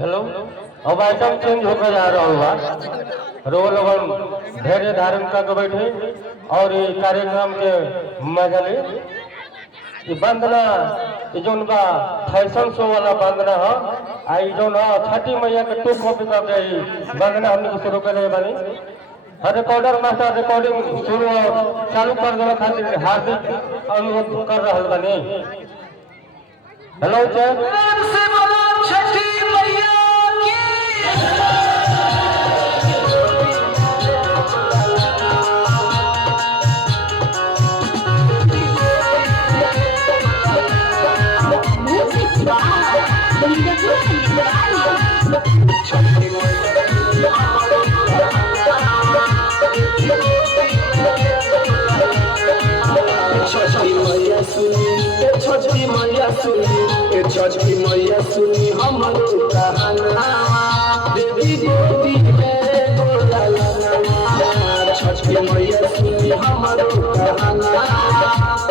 Hello, अब item change होकर जा रहा होगा। रोल लोगन धैर्य धारण करके बैठे और ये कार्यक्रम के मजा ले। ये वंदना ये जोन बा फैशन शो वाला वंदना है। आई जोन छठी मैया के टू कॉपी करके वंदना हमने को शुरू करे बानी। रिकॉर्डर मास्टर रिकॉर्डिंग शुरू चालू कर देवे खातिर हार्दिक अनुरोध कर रहल बानी। हेलो चेक से बोलो छठी मैया छठी मैया सुनी हमरो कहाना देवी गोदी में गोला लगा। छठी मैया सुनी हमरो कहाना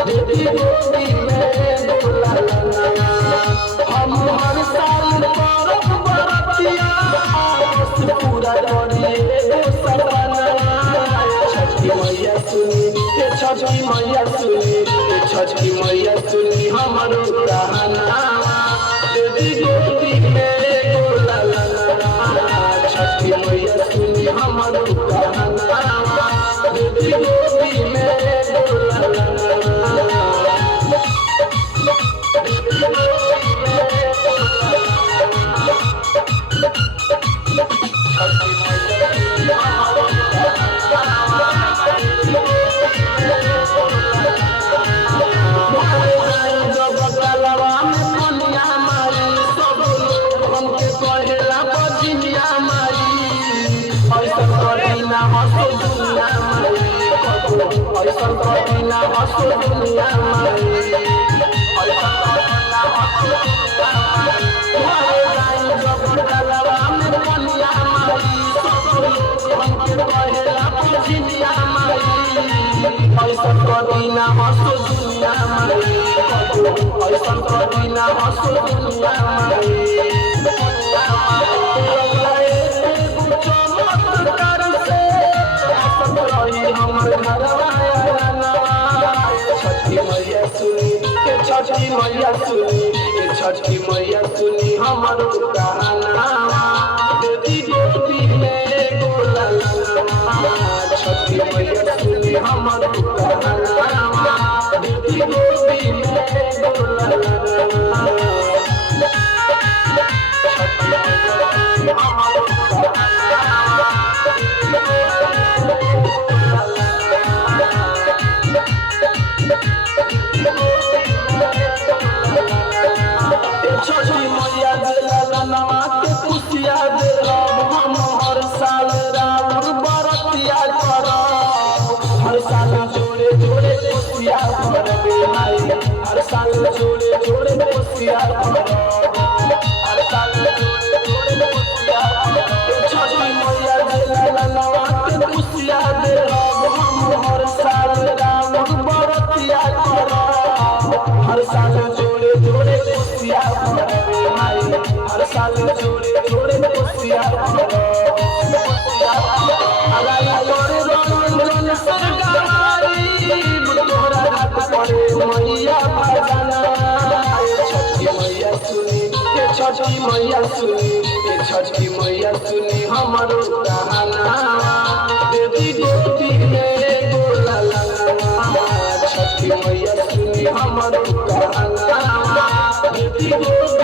देवी गोदी में गोला लगा। हम हर साल परब बरतिया पूरा डरिए सपना। छठी मैया सुनी छठी मैया सुनी छठी मैया सुनी हमरो कहाना देवी गोदी में गोला लगा। छठी मैया सुनी हमरो कहाना देवी गोदी में गोला लगा। छठी मैया सुनी हमरो कहाना देवी गोदी में गोला लगा। छठी मैया सुनी हमरो कहाना देवी गोदी में गोला लगा। छठी मैया दिला नवा के पुसिया दे हम हर साल राउर बरतिया करब। हर साल जोड़े जोड़े पुसिया करबे भाई हर साल जोड़े जोड़े पुसिया करब। हर साल जोड़े जोड़े पुसिया करब। छठी मैया दिला नवा के पुसिया दे हम हर साल राउर बरतिया करब। हर साल जोड़े जोड़े पुसिया करबे भाई हर साल जोड़े जोड़े पुसिया करब। अलाला करे रंग सरगारी तोरा हाथ पड़े मैया भजना। छठी मैया सुनी छठी मैया सुनी छठी मैया सुनी हमरो कहाना देवी गोदी में गोला लगा। छठी मैया सुनी हमरो कहाना देवी गोदी